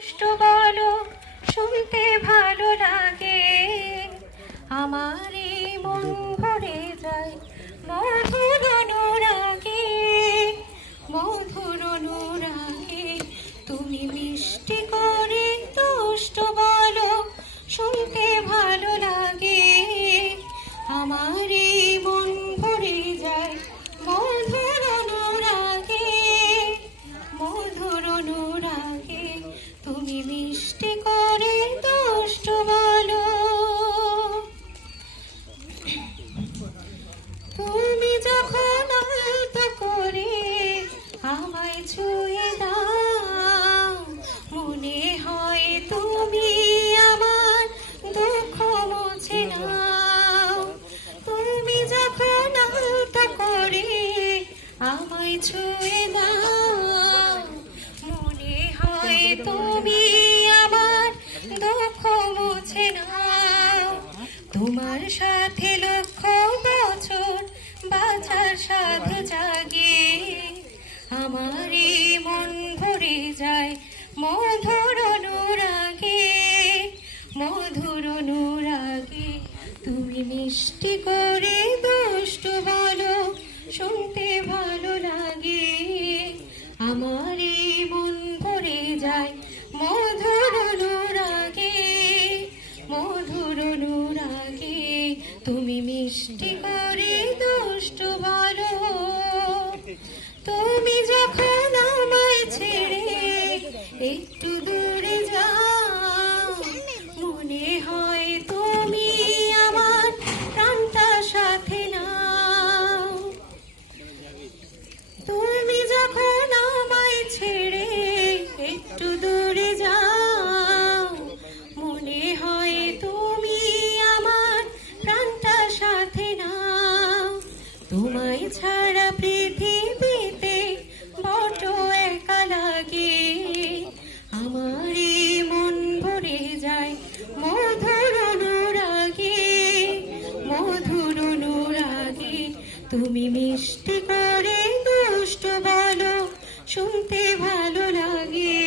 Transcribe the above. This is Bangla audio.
কষ্ট বলো শুনতে ভালো লাগে, আমার এই মন ভরে যায় মধুর অনুরাগে, মধুর অনুরাগে। তুমি মিষ্টি করে দুষ্ট বলো শুনতে ভালো লাগে, আমার এই মন ভরে যায় মধুর অনুরাগে, মধুর অনুরাগে। তুমি মিষ্টি করে দুষ্ট বলো। তুমি যখন আলতো করে আমায় ছুঁয়ে দাও, মনে হয় তুমি আমার দুঃখ মুছে নাও। তুমি যখন আলতো করে আমায় ছুঁয়ে দাও, মনে হয় তুমি আমার দুঃখ মুছে নাও। তোমার সাথে লক্ষ বছর বাঁচার সাধু জাগে, আমার এই মন ভরে যায় মধুর অনুরাগে, মধুর অনুরাগে। তুমি মিষ্টি করে দুষ্ট বলো শুনতে ভালো লাগে, আমার এই মন ভরে যায় মধুর অনুরাগে, মধুর অনুরাগে। তুমি মিষ্টি করে দুষ্ট বলো। তুমি যখন আমায় ছেড়ে একটু দূরে যাও, মনে হয় তুমি আমার প্রাণটা সাথে নাও। তুমি যখন আমায় ছেড়ে একটু দূরে যাও, মনে হয় তুমি আমার প্রাণটা সাথে নাও। তোমায় ছাড়া পৃথিবীতে বড় একা লাগে, আমার এই মন ভরে যায় মধুর অনুরাগে, মধুর অনুরাগে। তুমি মিষ্টি করে দুষ্ট বলো শুনতে ভালো লাগে।